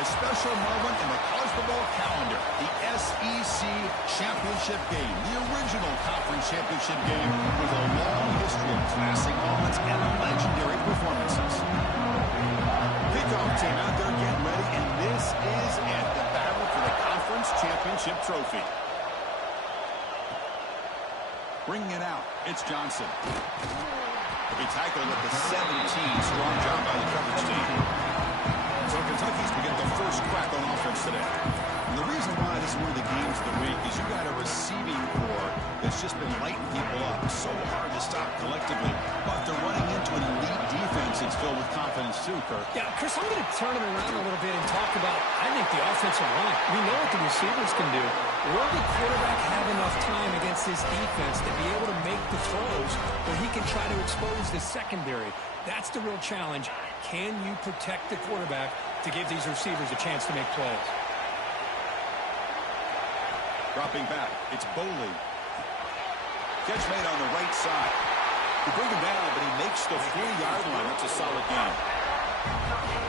a special moment in the college football calendar, the SEC Championship game, the original conference championship game with a long history of classic moments and legendary performances. Kickoff team out there getting ready, and this is it, the battle for the conference championship trophy. Bringing it out, it's Johnson. He tackled at the 17. Strong job by the coverage team. So Kentucky's to get the first crack on offense today. And the reason why this is one of the games of the week is you got a receiving core that's just been lighting people up. So hard to stop collectively. But they're running into an elite defense that's filled with confidence too, Kirk. Yeah, Chris, I'm going to turn it around a little bit and talk about, I think, the offensive line. We know what the receivers can do. Will the quarterback have enough time against this defense to be able to make the throws where he can try to expose the secondary? That's the real challenge. Can you protect the quarterback to give these receivers a chance to make plays? Dropping back, it's Boley. Catch made on the right side. He bring him down, but he makes the 4-yard line. That's a solid game.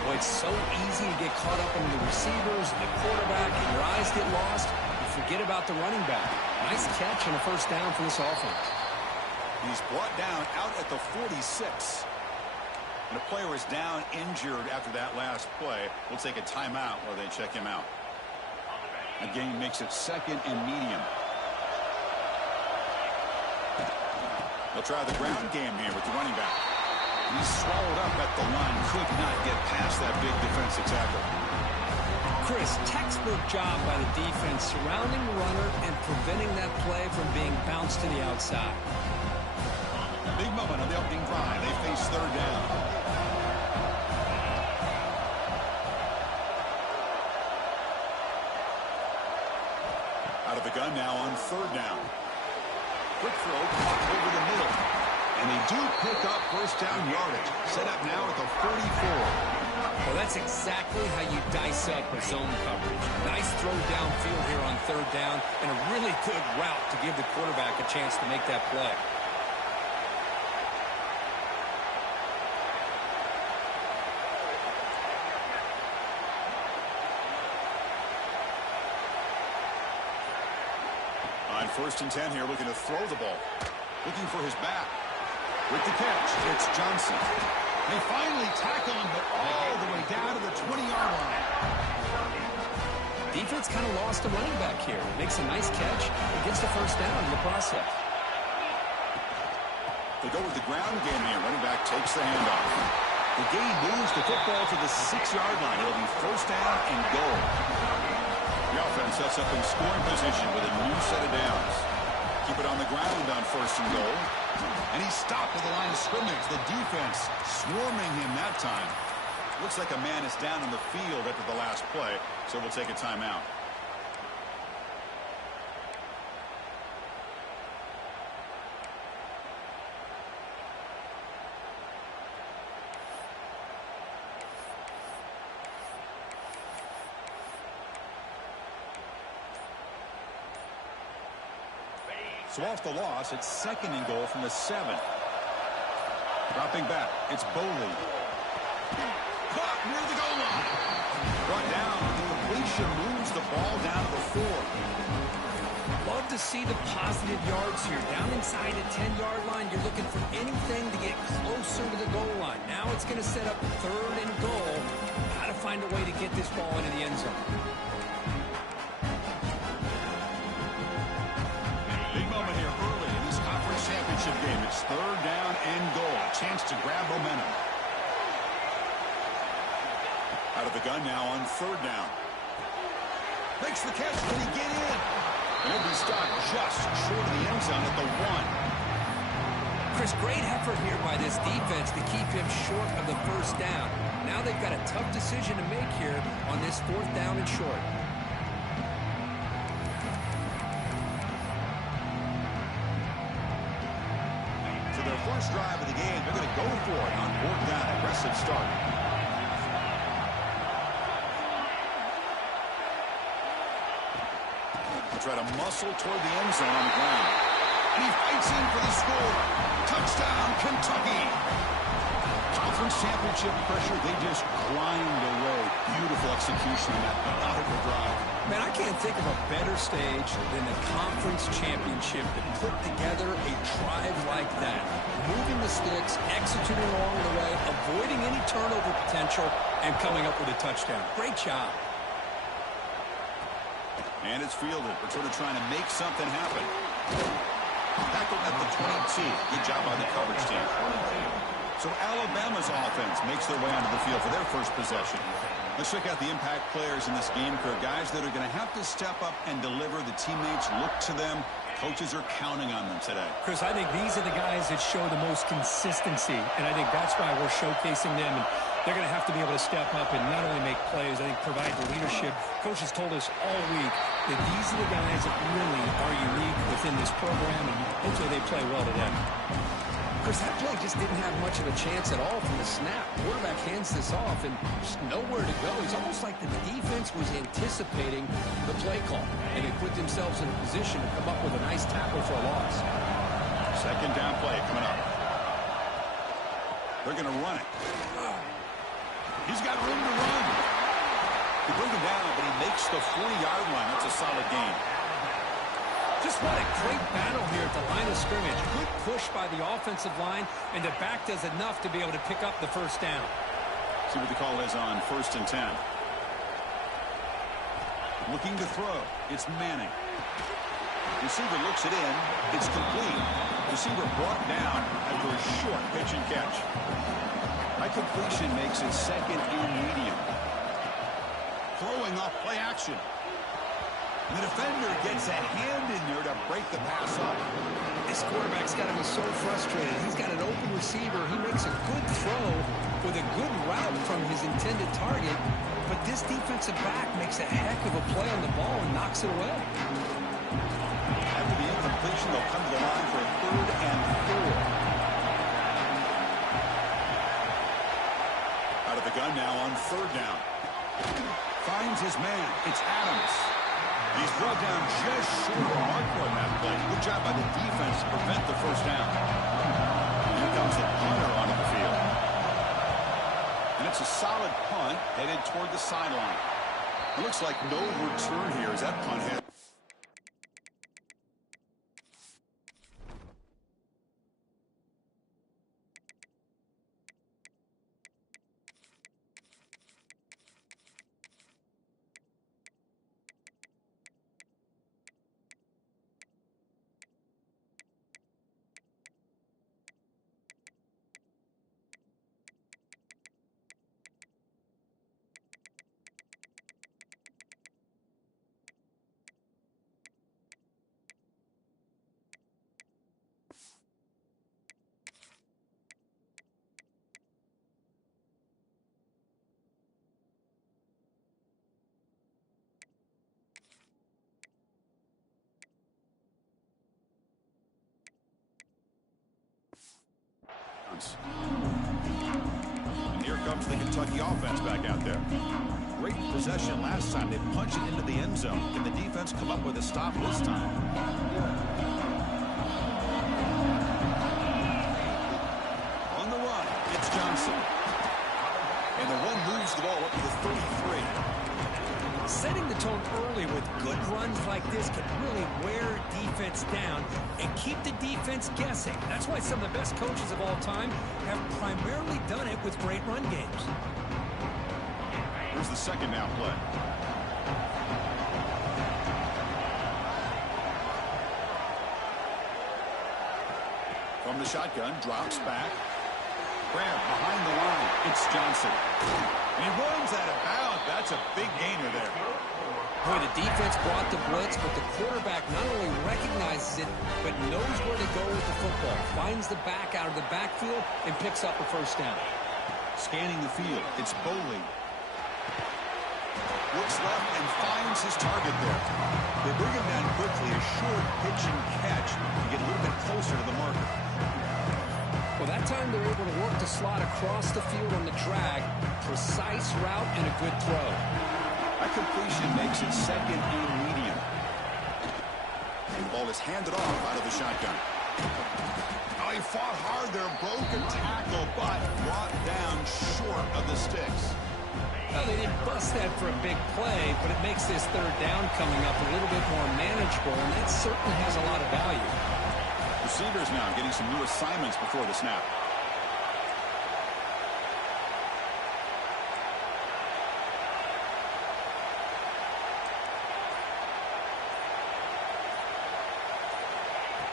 Boy, it's so easy to get caught up in the receivers, the quarterback, and your eyes get lost. You forget about the running back. Nice catch and a first down for this offense. He's brought down out at the 46. And the player is down injured after that last play. We'll take a timeout while they check him out. The game makes it second and medium. They'll try the ground game here with the running back. He's swallowed up at the line. Could not get past that big defensive tackle. Chris, textbook job by the defense surrounding the runner and preventing that play from being bounced to the outside. Big moment on the opening drive. They face third down. Out of the gun now on third down. Quick throw caught over the middle. And they do pick up first down yardage. Set up now at the 44. Well, that's exactly how you dice up a zone coverage. Nice throw downfield here on third down and a really good route to give the quarterback a chance to make that play. On 1st and 10 here, looking to throw the ball. Looking for his back. With the catch, it's Johnson. They finally tackle him, but all the way down to the 20-yard line. Defense kind of lost a running back here. Makes a nice catch and gets the first down in the process. They go with the ground game here. Running back takes the handoff. The game moves the football to the 6-yard line. It'll be first down and goal. The offense sets up in scoring position with a new set of downs. Keep it on the ground on 1st and goal. And he's stopped at the line of scrimmage. The defense swarming him that time. Looks like a man is down on the field after the last play, so we'll take a timeout. So off the loss, it's 2nd and goal from the 7. Dropping back, it's Boley. Caught near the goal line. Brought down, but the completion moves the ball down to the 4. Love to see the positive yards here. Down inside the 10-yard line, you're looking for anything to get closer to the goal line. Now it's going to set up 3rd and goal. Got to find a way to get this ball into the end zone. Big moment here early in this conference championship game. It's 3rd down and goal. A chance to grab momentum. Out of the gun now on 3rd down. Makes the catch. Can he get in? And he'll be stopped just short of the end zone at the 1. Chris, great effort here by this defense to keep him short of the first down. Now they've got a tough decision to make here on this 4th down and short. First drive of the game, they're going to go for it on 4th down. Aggressive start. They'll try to muscle toward the end zone on the ground. And he fights in for the score. Touchdown, Kentucky. championship pressure, they just grind away. Beautiful execution on that methodical drive. Man, I can't think of a better stage than the conference championship to put together a drive like that. Moving the sticks, executing along the way, avoiding any turnover potential, and coming up with a touchdown. Great job. And it's fielded. We're sort of trying to make something happen. Tackled at the 22. Good job by the coverage team. So Alabama's offense makes their way onto the field for their first possession. Let's check out the impact players in this game crew. Guys that are going to have to step up and deliver. The teammates look to them. Coaches are counting on them today. Chris, I think these are the guys that show the most consistency, and I think that's why we're showcasing them. And they're going to have to be able to step up and not only make plays, I think provide the leadership. Coach has told us all week that these are the guys that really are unique within this program, and hopefully they play well today. Chris, that play just didn't have much of a chance at all from the snap. Quarterback hands this off and just nowhere to go. It's almost like the defense was anticipating the play call, and they put themselves in a position to come up with a nice tackle for a loss. Second down play coming up. They're going to run it. He's got room to run. They bring him down, but he makes the 40-yard line. That's a solid gain. Just what a great battle here at the line of scrimmage. Good push by the offensive line, and the back does enough to be able to pick up the first down. See what the call is on 1st and 10. Looking to throw. It's Manning. Receiver looks it in. It's complete. Receiver brought down after a short pitch and catch. That completion makes it second and medium. Throwing off play action. And the defender gets a hand in there to break the pass up. This quarterback's got to be so frustrated. He's got an open receiver. He makes a good throw with a good route from his intended target. But this defensive back makes a heck of a play on the ball and knocks it away. After the incompletion, they'll come to the line for a 3rd and 4. Out of the gun now on 3rd down. Finds his man. It's Adams. He's brought down just short of the mark on that play. Good job by the defense to prevent the first down. Here comes the punter onto the field. And it's a solid punt headed toward the sideline. It looks like no return here as that punt hit. And here comes the Kentucky offense back out there. Great possession last time. They punched it into the end zone. Can the defense come up with a stop this time? On the run, it's Johnson. And the one moves the ball up to the 33. Setting the tone early with good runs like this can really wear defense down and keep the defense guessing. That's why some of the best coaches of all time have primarily done it with great run games. Here's the second down play. From the shotgun, drops back. Grab behind the line. It's Johnson. And he runs out of bounds. That's a big gainer there. Boy, the defense brought the blitz, but the quarterback not only recognizes it, but knows where to go with the football. Finds the back out of the backfield and picks up a first down. Scanning the field. It's Boley. Looks left and finds his target there. They bring him down quickly. A short pitch and catch to get a little bit closer to the marker. Well, that time they're able to work the slot across the field on the drag. Precise route and a good throw. That completion makes it second and medium. And the ball is handed off out of the shotgun. Oh, he fought hard there. Broken tackle, but brought down short of the sticks. Well, they didn't bust that for a big play, but it makes this third down coming up a little bit more manageable, and that certainly has a lot of value. Receivers now getting some new assignments before the snap.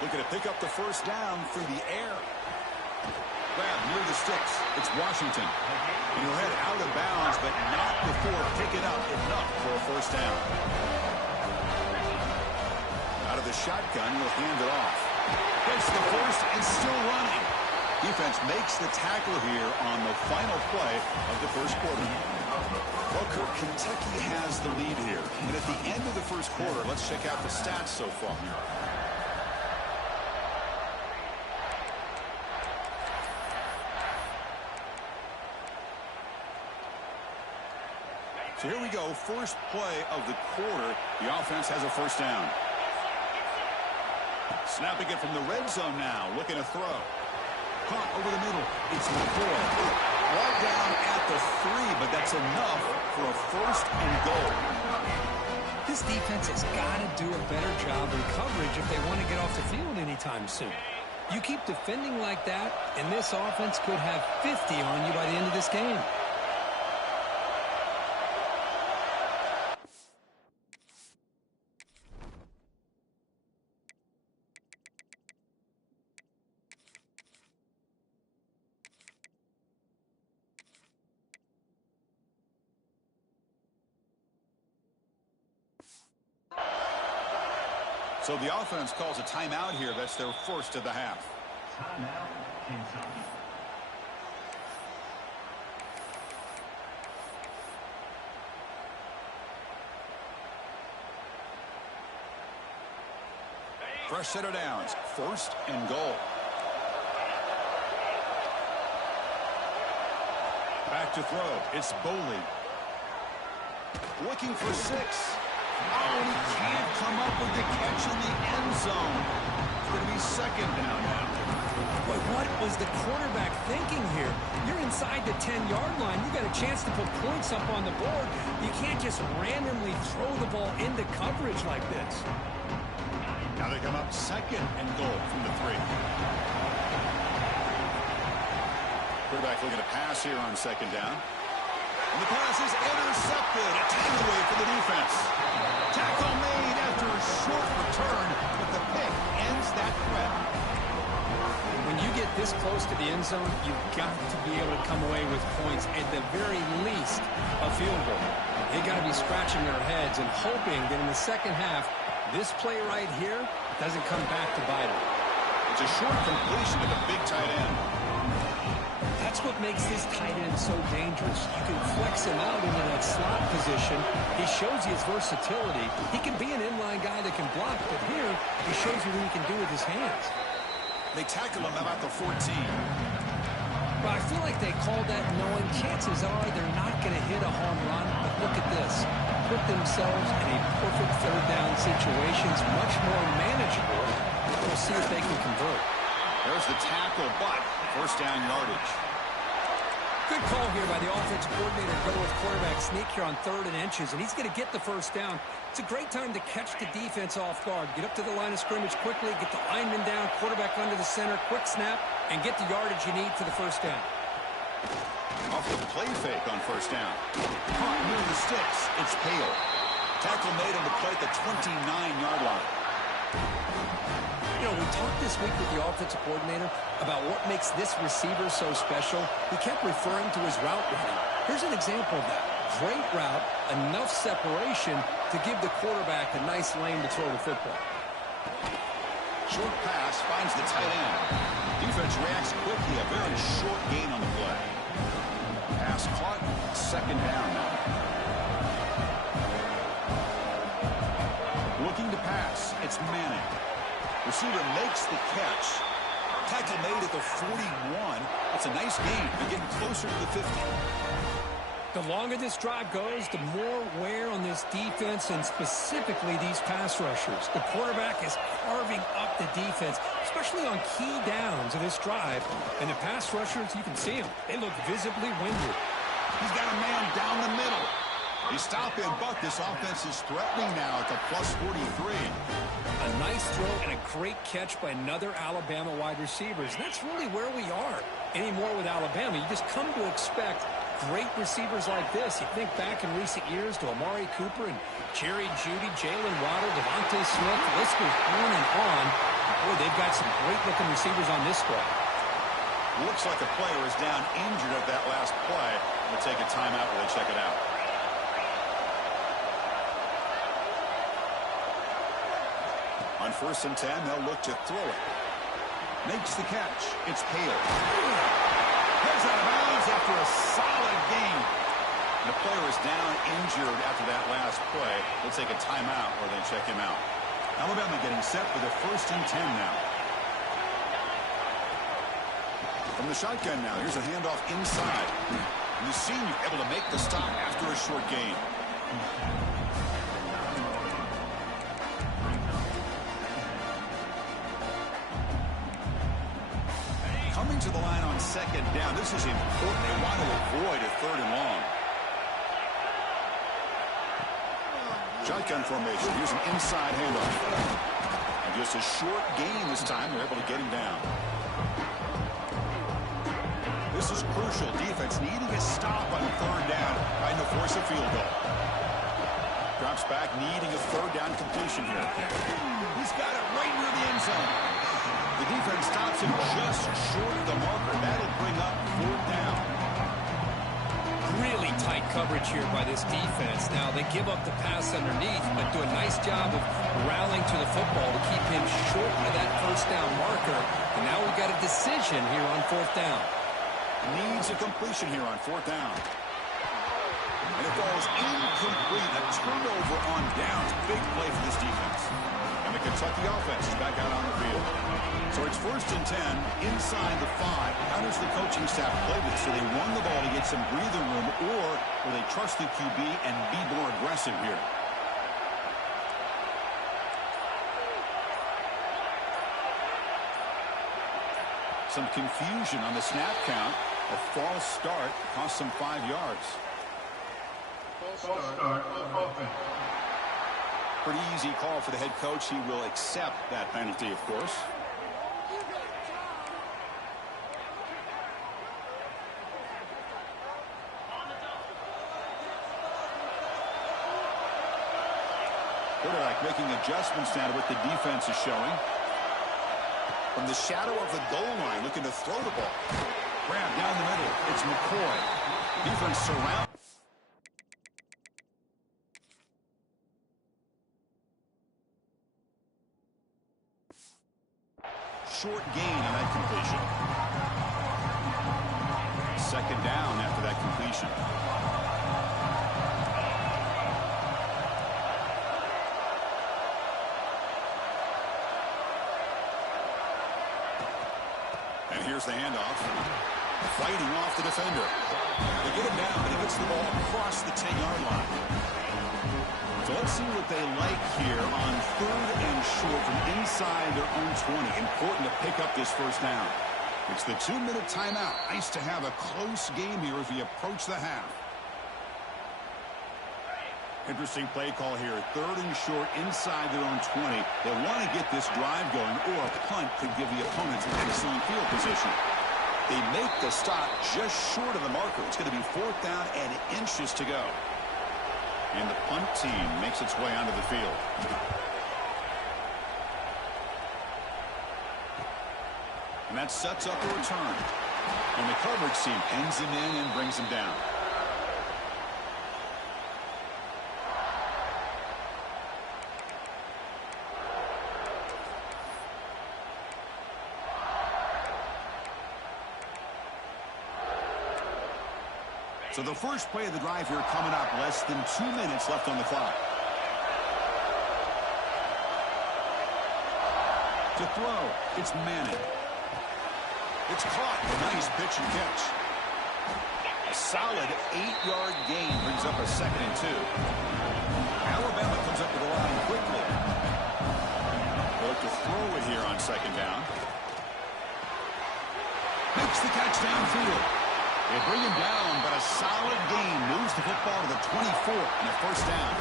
Looking to pick up the first down through the air. Grab near the sticks. It's Washington. And he'll head out of bounds, but not before picking up enough for a first down. Out of the shotgun, he'll hand it off. Gets the first and still running. Defense makes the tackle here on the final play of the first quarter. Well, Kirk, Kentucky has the lead here. And at the end of the first quarter, let's check out the stats so far. So here we go, first play of the quarter. The offense has a first down. Snapping it from the red zone now, looking to throw. Caught over the middle. It's McCoy. Brought down at the 3, but that's enough for a first and goal. This defense has got to do a better job in coverage if they want to get off the field anytime soon. You keep defending like that, and this offense could have 50 on you by the end of this game. So the offense calls a timeout here. That's their first of the half. Timeout, Kentucky. Fresh set of downs. First and goal. Back to throw. It's Boley. Looking for 6. Oh, he can't come up with the catch in the end zone. It's going to be second down now. Boy, what was the quarterback thinking here? You're inside the 10-yard line. You got a chance to put points up on the board. You can't just randomly throw the ball into coverage like this. Now they come up second and goal from the 3. Quarterback looking to pass here on second down. And the pass is intercepted. A takeaway for the defense. Tackle made after a short return, but the pick ends that threat. When you get this close to the end zone, you've got to be able to come away with points, at the very least, a field goal. They got to be scratching their heads and hoping that in the second half, this play right here doesn't come back to bite them. It's a short completion of the big tight end. That's what makes this tight end so dangerous. You can flex him out into that slot position. He shows you his versatility. He can be an inline guy that can block, but here he shows you what he can do with his hands. They tackle him about the 14. Well, I feel like they called that knowing chances are they're not going to hit a home run, but look at this. Put themselves in a perfect third down situation. It's much more manageable. We'll see if they can convert. There's the tackle, but first down yardage. Good call here by the offensive coordinator to go with quarterback sneak here on 3rd and inches, and he's going to get the first down. It's a great time to catch the defense off guard. Get up to the line of scrimmage quickly, get the lineman down, quarterback under the center, quick snap, and get the yardage you need for the first down. Off the play fake on first down. Caught near the sticks. It's Pale. Tackle made on the play at the 29-yard line. You know, we talked this week with the offensive coordinator about what makes this receiver so special. He kept referring to his route running. Here's an example of that. Great route, enough separation to give the quarterback a nice lane to throw the football. Short pass finds the tight end. Defense reacts quickly. A very short gain on the play. Pass caught. Second down now. Looking to pass. It's Manning. Receiver makes the catch. Tackle made at the 41. That's a nice gain. They're getting closer to the 50. The longer this drive goes, the more wear on this defense and specifically these pass rushers. The quarterback is carving up the defense, especially on key downs of this drive. And the pass rushers, you can see them. They look visibly winded. He's got a man down the middle. They stop him, but this offense is threatening now at the plus 43. A nice throw and a great catch by another Alabama wide receivers. And that's really where we are anymore with Alabama. You just come to expect great receivers like this. You think back in recent years to Amari Cooper and Jerry Jeudy, Jalen Waddle, Devontae Smith. The list goes on and on. Boy, they've got some great-looking receivers on this squad. Looks like a player is down injured at that last play. We'll take a timeout while they check it out. On 1st and 10, they'll look to throw it. Makes the catch. It's Hale. Heads out of bounds after a solid game. The player is down injured after that last play. We'll take a timeout or they check him out. Alabama getting set for the 1st and 10 now. From the shotgun now, here's a handoff inside. And the senior able to make the stop after a short gain. Coming to the line on 2nd down. This is important. They want to avoid a 3rd and long. Shotgun formation. Here's an inside handoff. And just a short gain this time. They're able to get him down. This is crucial. Defense needing a stop on 3rd down, trying to force a field goal. Drops back, needing a 3rd down completion here. He's got it right near the end zone. The defense stops him just short of the marker. That'll bring up 4th down. Really tight coverage here by this defense. Now, they give up the pass underneath, but do a nice job of rallying to the football to keep him short of that 1st down marker. And now we've got a decision here on 4th down. Needs a completion here on 4th down. And it falls incomplete. A turnover on downs. Big play for this defense. And the Kentucky offense is back out on the field. So it's 1st and 10 inside the 5. How does the coaching staff play this? So they run the ball to get some breathing room, or will they trust the QB and be more aggressive here? Some confusion on the snap count. A false start cost them 5 yards. False start, offense. Pretty easy call for the head coach. He will accept that penalty, of course. Quarterback making adjustments now to what the defense is showing. From the shadow of the goal line, looking to throw the ball. Grab down the middle. It's McCoy. Defense surround. Short gain on that completion. 2nd down after that completion. And here's the handoff. Fighting off the defender. They get him down, but he gets the ball across the 10-yard line. So let's see what they like here on 3rd and short from inside their own 20. Important to pick up this 1st down. It's the 2-minute timeout. Nice to have a close game here as we approach the half. Interesting play call here. 3rd and short inside their own 20. They want to get this drive going, or a punt could give the opponents excellent field position. They make the stop just short of the marker. It's going to be 4th down and inches to go. And the punt team makes its way onto the field. And that sets up a return. And the coverage team pins him in and brings him down. So the first play of the drive here coming up, less than 2 minutes left on the clock. To throw, it's Manning. It's caught. A nice pitch and catch. A solid 8-yard gain brings up a 2nd and 2. Alabama comes up to the line quickly. They'll look to throw it here on 2nd down. Makes the catch downfield. They bring him down, but a solid gain moves the football to the 24 and a 1st down.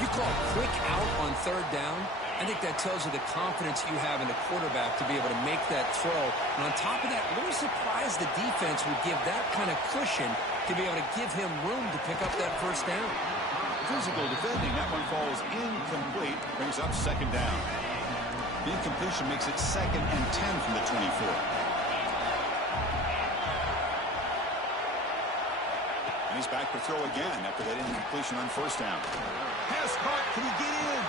You call quick out on 3rd down. I think that tells you the confidence you have in the quarterback to be able to make that throw. And on top of that, a little surprised the defense would give that kind of cushion to be able to give him room to pick up that 1st down. Physical defending. That one falls incomplete. Brings up 2nd down. The incompletion makes it 2nd and 10 from the 24. And he's back to throw again after that incompletion on 1st down. Pass caught. Can he get in?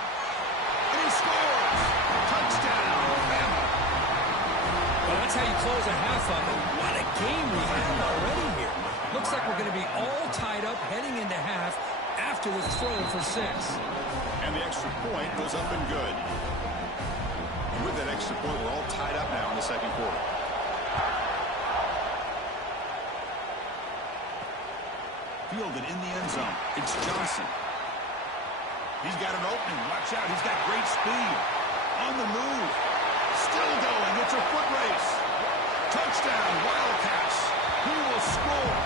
And he scores! Touchdown, Alabama! Well, that's how you close a half of it. What a game we have already here. Looks like we're going to be all tied up heading into half after this throw for 6. And the extra point goes up and good. And with that extra point, we're all tied up now in the 2nd quarter. Fielded in the end zone. It's Johnson. He's got an opening. Watch out. He's got great speed. On the move. Still going. It's a foot race. Touchdown, Wildcats. He will score.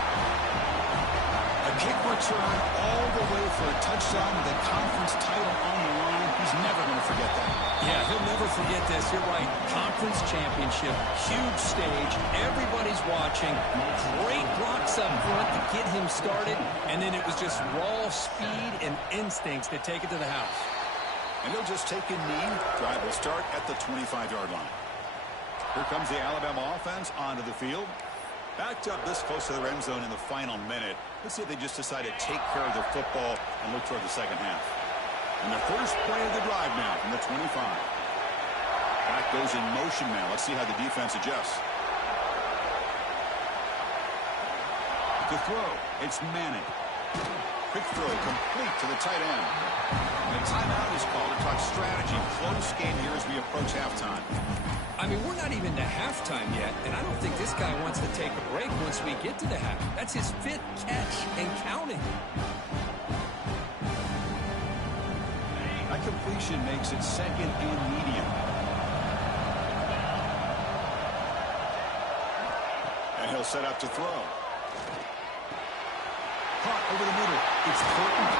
A kick return all the way for a touchdown with a conference title on the line. He's never going to forget that. Yeah, he'll never forget this. You're right. Conference championship, huge stage. Everybody's watching. Great blocks up front to get him started. And then it was just raw speed and instincts to take it to the house. And he'll just take a knee. Drive will start at the 25-yard line. Here comes the Alabama offense onto the field. Backed up this close to the end zone in the final minute. Let's see if they just decide to take care of the football and look toward the 2nd half. And the first play of the drive now from the 25. Back goes in motion now. Let's see how the defense adjusts. To throw, it's Manning. Quick throw complete to the tight end. And a timeout is called to talk strategy. Close game here as we approach halftime. I mean, we're not even to halftime yet, and I don't think this guy wants to take a break once we get to the half. That's his 5th catch and counting. That completion makes it 2nd and medium. And he'll set up to throw. Caught over the middle. It's Horton.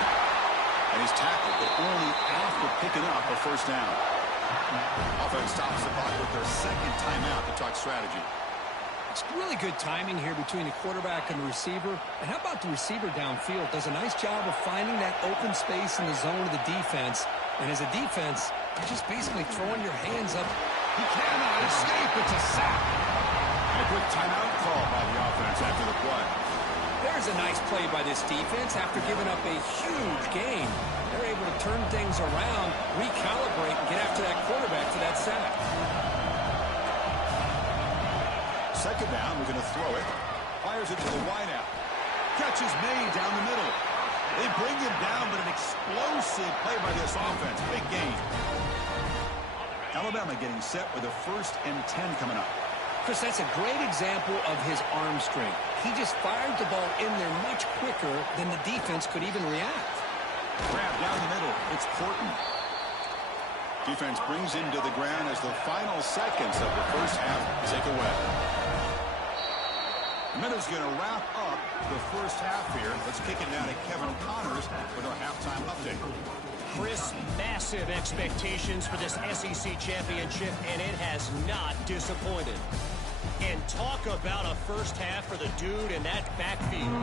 And he's tackled, but only after picking up a 1st down. Offense stops the clock with their 2nd timeout to talk strategy. It's really good timing here between the quarterback and the receiver. And how about the receiver downfield? Does a nice job of finding that open space in the zone of the defense. And as a defense, you're just basically throwing your hands up. He cannot escape. It's a sack. And a quick timeout call by the offense after the play. There's a nice play by this defense after giving up a huge gain. They're able to turn things around, recalibrate, and get after that quarterback for that sack. 2nd down, we're going to throw it. Fires it to the wideout. Catch is made down the middle. They bring him down, but an explosive play by this offense. Big gain. Alabama getting set with a 1st and 10 coming up. Chris, that's a great example of his arm strength. He just fired the ball in there much quicker than the defense could even react. Grab down the middle. It's Horton. Defense brings him to the ground as the final seconds of the 1st half tick away. The minute's going to wrap up the 1st half here. Let's kick it down to Kevin Connors with our halftime update. Chris, massive expectations for this SEC championship, and it has not disappointed. And talk about a 1st half for the dude in that backfield.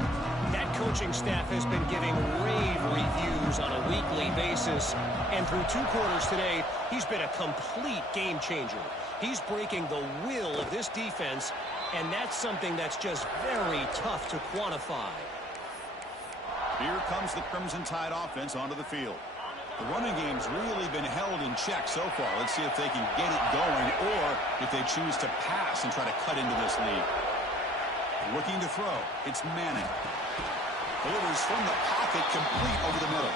That coaching staff has been giving rave reviews on a weekly basis. And through 2 quarters today, he's been a complete game changer. He's breaking the will of this defense, and that's something that's just very tough to quantify. Here comes the Crimson Tide offense onto the field. The running game's really been held in check so far. Let's see if they can get it going or if they choose to pass and try to cut into this lead. Looking to throw. It's Manning. Delivers from the pocket complete over the middle.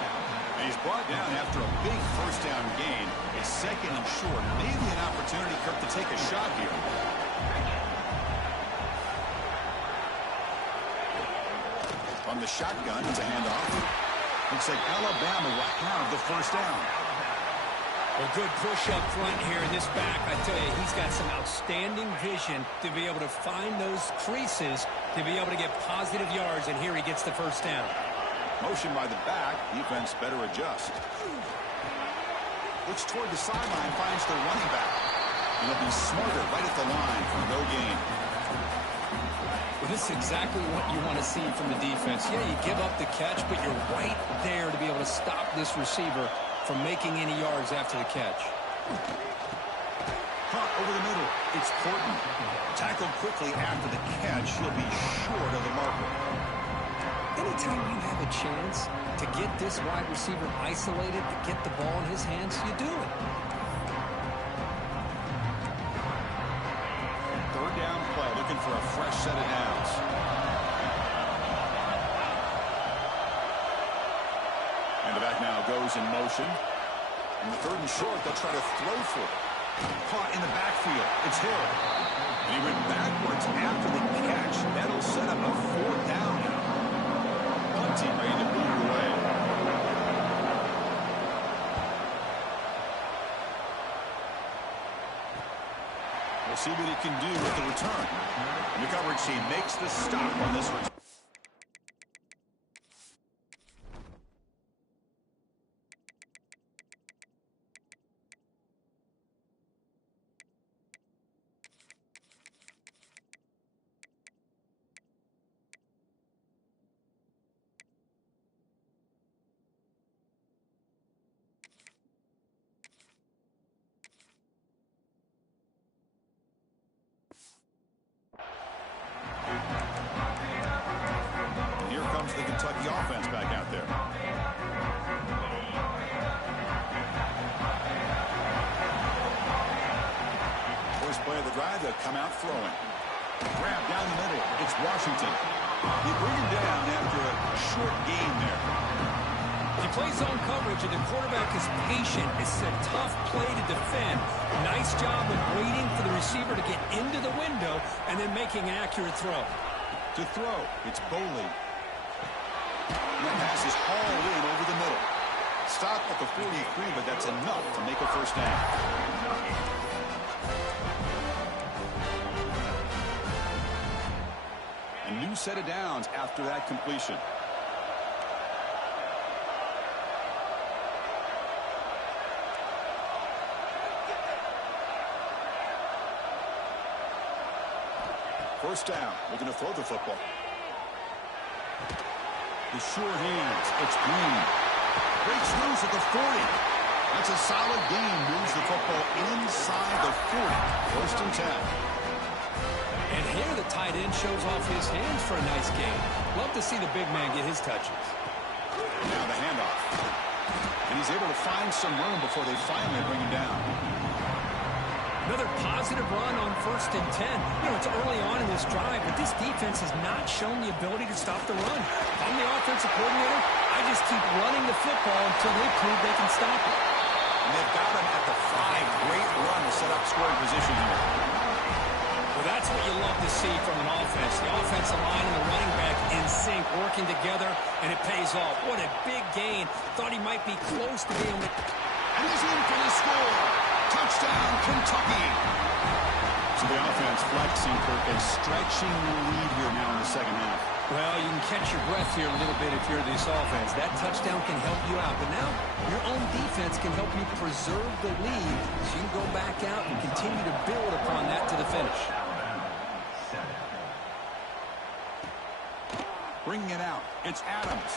And he's brought down after a big 1st down gain. It's 2nd and short. Maybe an opportunity, Kirk, to take a shot here. From the shotgun, it's a handoff. Looks like Alabama will have the first down. Well, good push up front here in this back. I tell you, he's got some outstanding vision to be able to find those creases, to be able to get positive yards, and here he gets the first down. Motion by the back. Defense better adjust. Looks toward the sideline, finds the running back. And he'll be smarter right at the line for no gain. Well, this is exactly what you want to see from the defense. Yeah, you give up the catch, but you're right there to be able to stop this receiver from making any yards after the catch. Caught over the middle. It's Horton. Tackled quickly after the catch. He'll be short of the marker. Anytime you have a chance to get this wide receiver isolated, to get the ball in his hands, you do it. Third down play, looking for a fresh set of downs. And the back now goes in motion. And the third and short, they'll try to throw for it. Caught in the backfield. It's Hill. And he went backwards after the catch. That'll set up a fourth down now. One team ready to move it away. We'll see what he can do with the return. And the coverage team makes the stop on this return. The Kentucky offense back out there. First play of the drive, they'll come out throwing. Grab down the middle. It's Washington. They bring him down after a short gain there. He plays zone coverage, and the quarterback is patient. It's a tough play to defend. Nice job of waiting for the receiver to get into the window and then making an accurate throw. To throw, it's Boley. The pass is hauled in over the middle. Stop at the 43, but that's enough to make a first down. A new set of downs after that completion. First down. Looking to throw the football. The sure hands. It's Green. Breaks loose at the 40. That's a solid gain. Moves the football inside the 40. First and 10. And here the tight end shows off his hands for a nice gain. Love to see the big man get his touches. Now the handoff. And he's able to find some room before they finally bring him down. Another positive run on 1st and 10. You know, it's early on in this drive, but this defense has not shown the ability to stop the run. I'm the offensive coordinator. I just keep running the football until they prove they can stop it. And they've got him at the 5. Great run to set up scoring position here. Well, that's what you love to see from an offense. The offensive line and the running back in sync, working together, and it pays off. What a big gain. Thought he might be close to being able to... And he's in for the score. Touchdown, Kentucky. So the offense flexing, Kirk, a stretching lead here now in the second half. Well, you can catch your breath here a little bit if you're this offense. That touchdown can help you out. But now your own defense can help you preserve the lead so you can go back out and continue to build upon that to the finish. Bringing it out. It's Adams.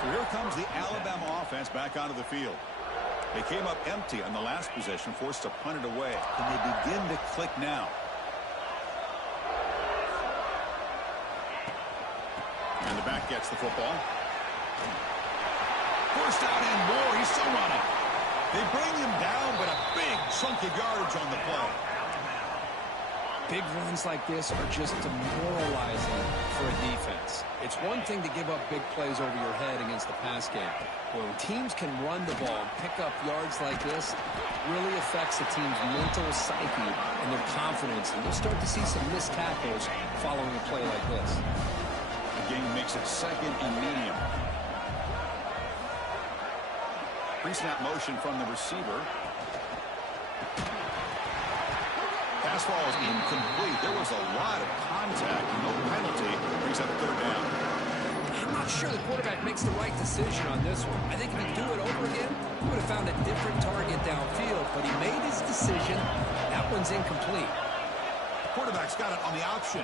So here comes the Alabama offense back onto the field. They came up empty on the last possession, forced to punt it away. Can they begin to click now? And the back gets the football. First down and more. He's still running. They bring him down, but a big chunk of yardage on the play. Big runs like this are just demoralizing for a defense. It's one thing to give up big plays over your head against the pass game. When teams can run the ball and pick up yards like this, it really affects the team's mental psyche and their confidence. And you'll start to see some missed tackles following a play like this. The game makes it second and medium. Pre-snap motion from the receiver. Pass ball is incomplete. There was a lot of contact. No penalty. Brings up third down. I'm not sure the quarterback makes the right decision on this one. I think if he'd do it over again, he would have found a different target downfield. But he made his decision. That one's incomplete. Quarterback's got it on the option.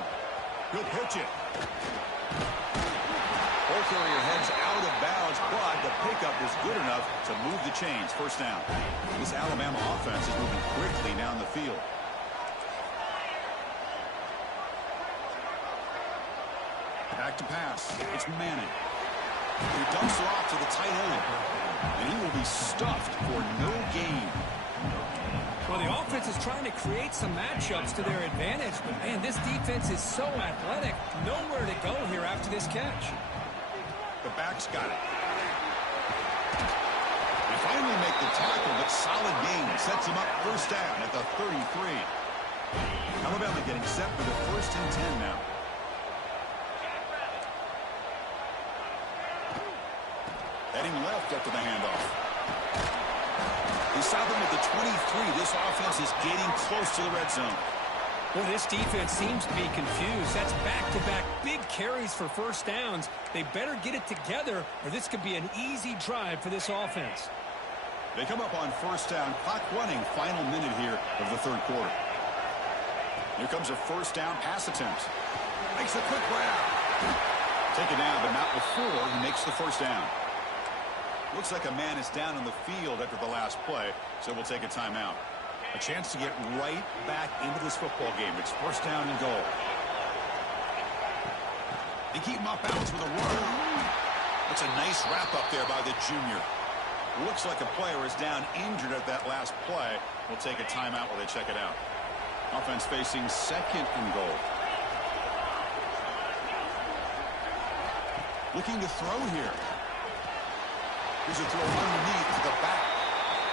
He'll pitch it. Ball carrier heads out of bounds, but the pickup was good enough to move the chains. First down. This Alabama offense is moving quickly down the field. Back to pass. It's Manning. He dumps it off to the tight end. And he will be stuffed for no gain. Well, the offense is trying to create some matchups to their advantage. But, man, this defense is so athletic. Nowhere to go here after this catch. The back's got it. They finally make the tackle, but solid gain sets him up first down at the 33. Alabama getting set for the 1st and 10 now. Heading left after the handoff. They stop him at the 23. This offense is getting close to the red zone. Well, this defense seems to be confused. That's back-to-back big carries for first downs. They better get it together, or this could be an easy drive for this offense. They come up on first down. Clock running. Final minute here of the third quarter. Here comes a first down pass attempt. Makes a quick grab. Take it down, but not before he makes the first down. Looks like a man is down on the field after the last play, so we'll take a timeout. A chance to get right back into this football game. It's first down and goal. They keep him off balance with a run. That's a nice wrap-up there by the junior. Looks like a player is down injured at that last play. We'll take a timeout while they check it out. Offense facing second and goal. Looking to throw here. Here's a throw underneath to the back.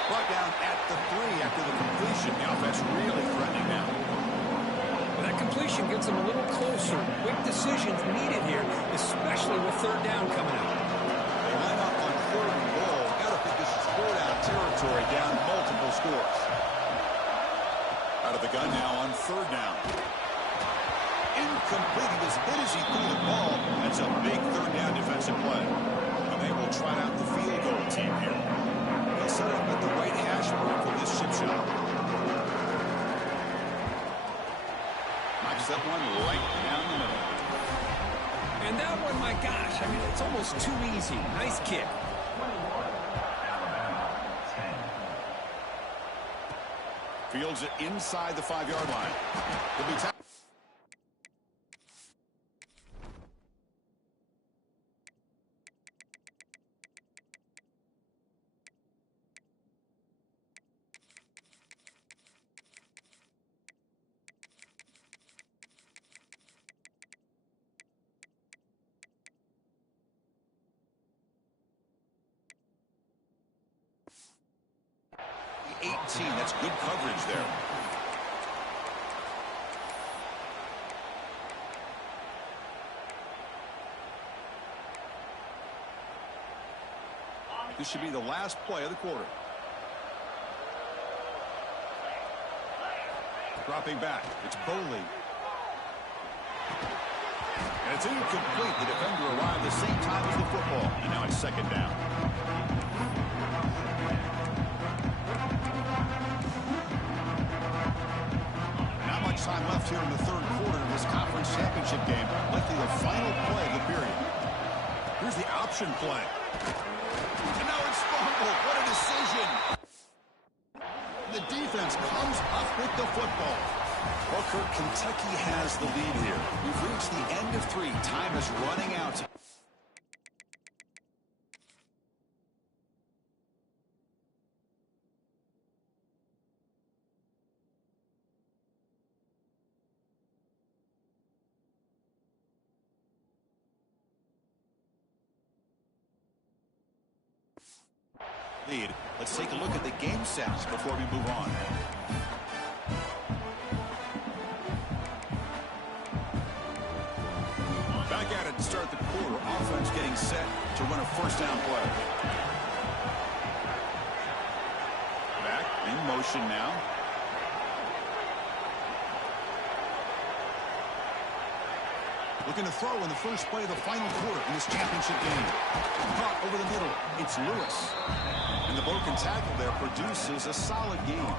Brought down at the 3 after the completion. The offense really threatening now. Well, that completion gets them a little closer. Quick decisions needed here, especially with third down coming out. They line up on third and goal. Got to think this is four-down territory, down multiple scores. Out of the gun now on third down. Incomplete. He was hit as he threw the ball. That's a big third down defensive play. And they will try out the field goal team here. They'll set up at the right hash mark for this chip shot. Knocks that one right down the middle. And that one, my gosh, I mean, it's almost too easy. Nice kick. Fields it inside the 5-yard line. He'll be That's good coverage there. This should be the last play of the quarter. Dropping back. It's Boley. And it's incomplete. The defender arrived the same time as the football. And now it's second down. Time left here in the third quarter of this conference championship game. Likely the final play of the period. Here's the option play. And now it's fumbled. What a decision. The defense comes up with the football. Well, Kirk, Kentucky has the lead here. We've reached the end of 3. Time is running out. lead. Let's take a look at the game stats before we move on. Back at it to start the quarter. Offense getting set to run a first down play. Back in motion now. Looking to throw in the first play of the final quarter in this championship game. Caught over the middle. It's Lewis. And the broken tackle there produces a solid game.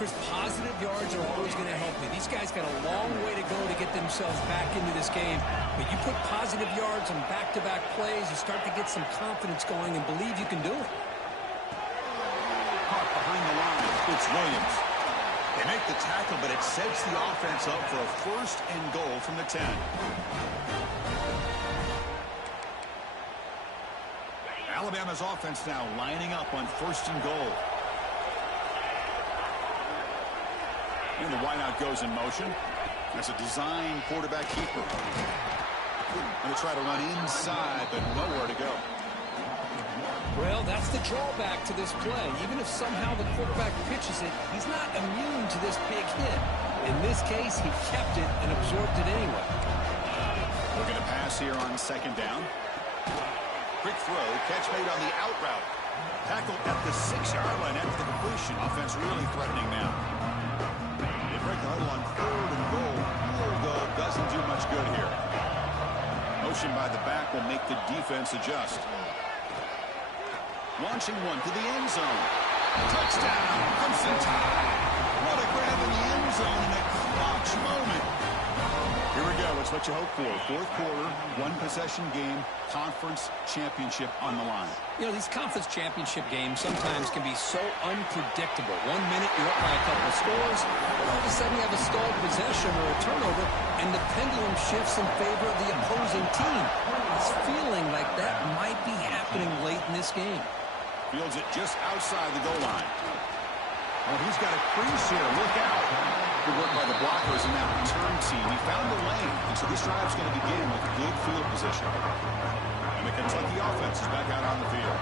Chris, positive yards are always going to help me. These guys got a long way to go to get themselves back into this game. But you put positive yards on back-to-back plays, you start to get some confidence going and believe you can do it. Caught behind the line. It's Williams. They make the tackle, but it sets the offense up for a first and goal from the 10. Alabama's offense now lining up on first and goal. And the wideout goes in motion. That's a design quarterback keeper. Going to try to run inside, but nowhere to go. Well, that's the drawback to this play. Even if somehow the quarterback pitches it, he's not immune to this big hit. In this case, he kept it and absorbed it anyway. Looking to pass here on second down. Quick throw, catch made on the out route. Tackle at the 6-yard line after the completion. Offense really threatening now. They break the huddle on third and goal. Field goal doesn't do much good here. Motion by the back will make the defense adjust. Launching one to the end zone. Touchdown, Crimson Tide. What a grab in the end zone in a clutch moment. Here we go. It's what you hope for. Fourth quarter, one-possession game, conference championship on the line. You know, these conference championship games sometimes can be so unpredictable. 1 minute you're up by a couple of scores, all of a sudden you have a stalled possession or a turnover, and the pendulum shifts in favor of the opposing team. It's feeling like that might be happening late in this game. Fields it just outside the goal line. Oh, he's got a crease here. Look out. Good work by the blockers in that return team. He found the lane, and so this drive's going to begin with good field position. And the Kentucky offense is back out on the field.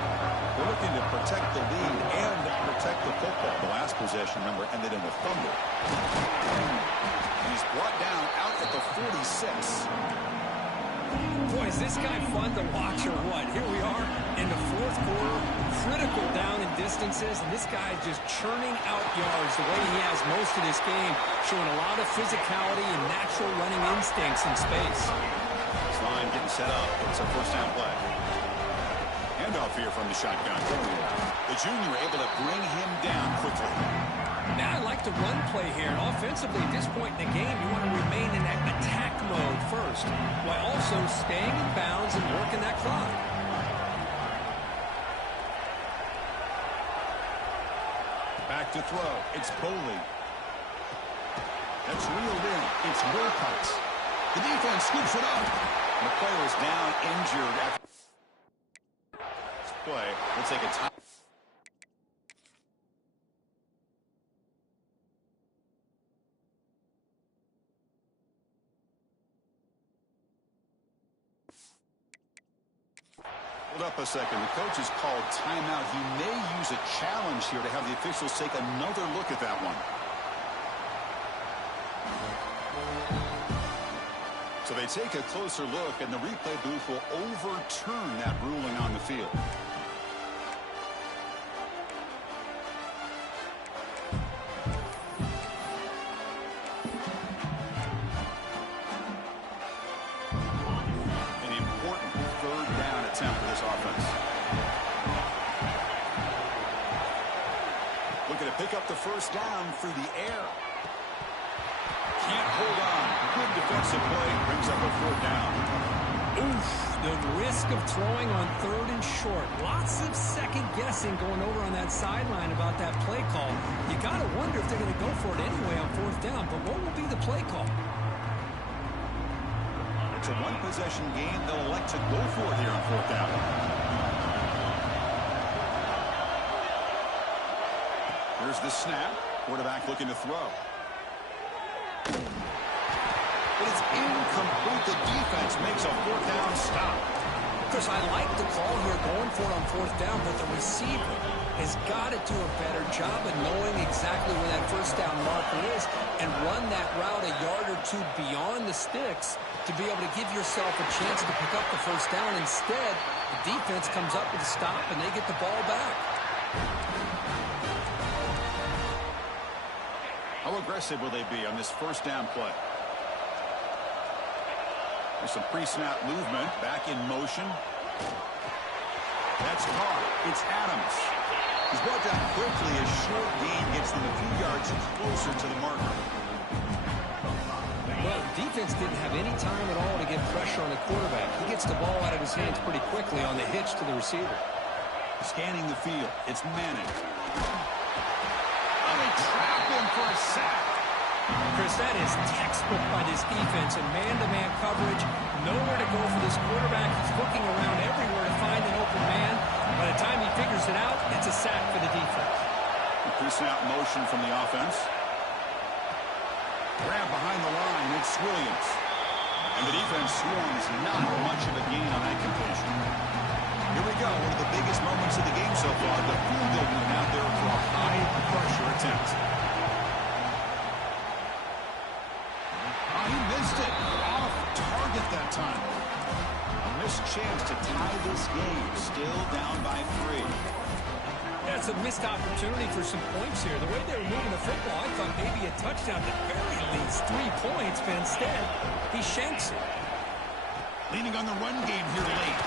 They're looking to protect the lead and protect the football. The last possession, remember, ended in a fumble. He's brought down out at the 46. Boy, is this guy fun to watch or what? Here we are in the fourth quarter, critical down in distances, and this guy is just churning out yards the way he has most of this game, showing a lot of physicality and natural running instincts in space. This line getting set up. It's a first down play. Handoff here from the shotgun. The junior able to bring him down quickly. Now I like the run play here, and offensively at this point in the game, you want to remain in that attack mode first, while also staying in bounds and working that clock. Back to throw. It's Boley. That's reeled in. It's Wilcox. The defense scoops it up. The player is down injured after this play. We'll take a time. Hold up a second. The coach has called timeout. He may use a challenge here to have the officials take another look at that one. So they take a closer look, and the replay booth will overturn that ruling on the field. An important third down attempt for this offense. Looking to pick up the first down through the air. Can't hold on. Good defensive play. Brings up a fourth down. Oof, the risk of throwing on third and short. Lots of second guessing going over on that sideline about that play call. You got to wonder if they're going to go for it anyway on fourth down, but what will be the play call? It's a one-possession game. They'll elect to go for it here on fourth down. Here's the snap. Quarterback looking to throw. But it's incomplete. The defense makes a fourth down stop. Chris, I like the call here going for it on fourth down, but the receiver has got to do a better job of knowing exactly where that first down marker is and run that route a yard or two beyond the sticks to be able to give yourself a chance to pick up the first down. Instead, the defense comes up with a stop and they get the ball back. How aggressive will they be on this first down play? There's some pre-snap movement, back in motion. That's caught. It's Adams. He's brought down quickly. A short gain gets them a few yards closer to the marker. Well, defense didn't have any time at all to get pressure on the quarterback. He gets the ball out of his hands pretty quickly on the hitch to the receiver. Scanning the field. It's Manning. Oh, they trap him for a sack. Chris, that is textbook by this defense and man-to-man coverage. Nowhere to go for this quarterback. He's looking around everywhere to find an open man. By the time he figures it out, it's a sack for the defense. Pre-snap motion from the offense. Grab behind the line. It's Williams. And the defense swarms not much of a gain on that completion. Here we go. One of the biggest moments of the game so far. The field goal moving out there for a high-pressure attempt. He missed it. Off target that time. A missed chance to tie this game. Still down by 3. That's a missed opportunity for some points here. The way they were moving the football, I thought maybe a touchdown at the very least 3 points, but instead, he shanks it. Leaning on the run game here late.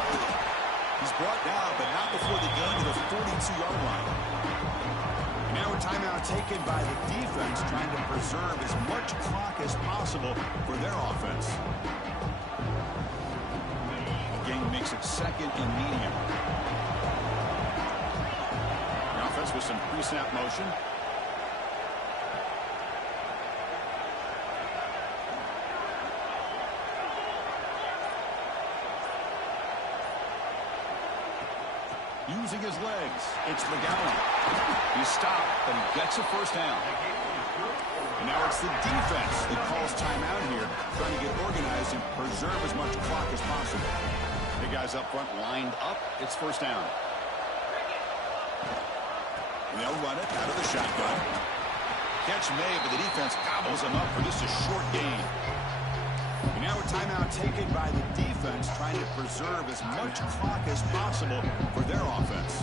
He's brought down, but not before the gain to the 42-yard line. Now a timeout taken by the defense, trying to preserve as much clock as possible for their offense. The game makes it second and medium. The offense with some pre-snap motion. Using his legs, it's McGowan. He stopped, but he gets a first down. And now it's the defense that calls timeout here, trying to get organized and preserve as much clock as possible. The guys up front lined up. It's first down. And they'll run it out of the shotgun. Catch made, but the defense gobbles him up for just a short gain. And now a timeout taken by the defense, trying to preserve as much clock as possible for their offense.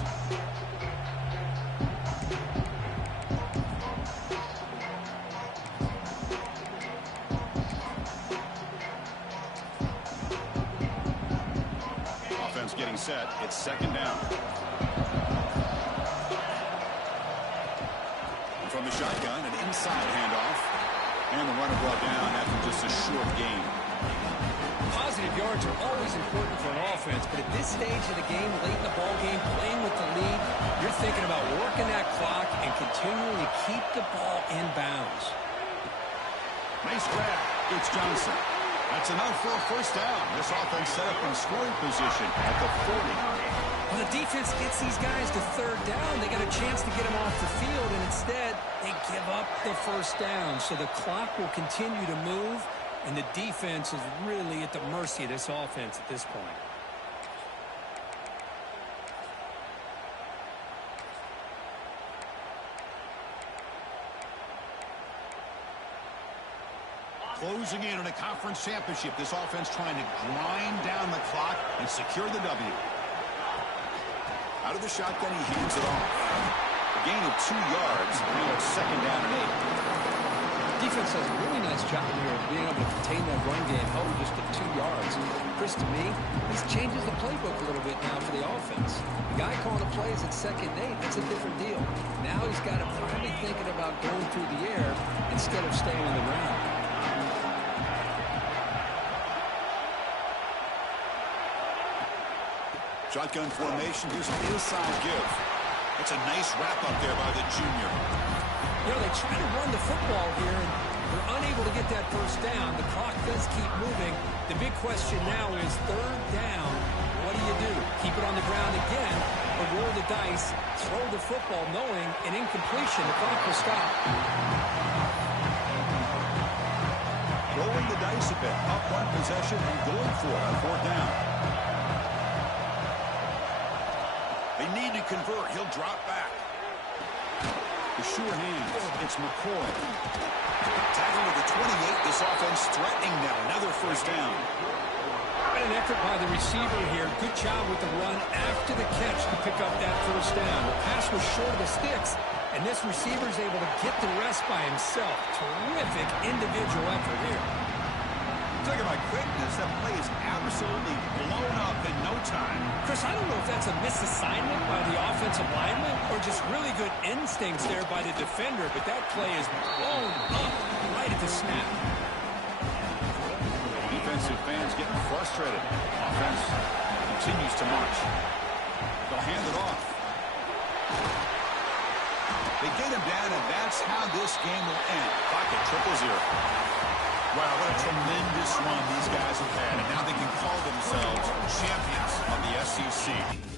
Offense getting set. It's second down. And from the shotgun, an inside handoff. And the runner brought down after just a short gain. Positive yards are always important for an offense, but at this stage of the game, late in the ball game, playing with the lead, you're thinking about working that clock and continuing to keep the ball in bounds. Nice grab. It's Johnson. That's enough for a first down. This offense set up in scoring position at the 40. When the defense gets these guys to third down, they got a chance to get them off the field, and instead they give up the first down. So the clock will continue to move, and the defense is really at the mercy of this offense at this point. Closing in on a conference championship, this offense trying to grind down the clock and secure the W. Out of the shotgun, he hands it off. A gain of 2 yards, now it's second down and 8. Defense does a really nice job here of being able to contain that run game, held just at 2 yards. Chris, to me, this changes the playbook a little bit now for the offense. The guy calling the plays at second and 8, that's a different deal. Now he's got to finally thinking about going through the air instead of staying on the ground. Shotgun formation. Here's an inside give. That's a nice wrap up there by the junior. You know, they try to run the football here, and they're unable to get that first down. The clock does keep moving. The big question now is third down. What do? Keep it on the ground again, or roll the dice, throw the football, knowing an incompletion, the clock will stop. Rolling the dice a bit. Up one possession and going for it on fourth down. need to convert. He'll drop back. The sure hands. It's McCoy. Tackle to the 28. This offense threatening now. Another first down. What an effort by the receiver here. Good job with the run after the catch to pick up that first down. The pass was short of the sticks, and this receiver is able to get the rest by himself. Terrific individual effort here. Talking about quickness, that play is absolutely blown up in no time. Chris, I don't know if that's a misassignment by the offensive lineman or just really good instincts there by the defender, but that play is blown up right at the snap. Defensive fans getting frustrated. Offense continues to march. They'll hand it off. They get him down, and that's how this game will end. Clock at 0-0. Wow, what a tremendous run these guys have had, and now they can call themselves champions of the SEC.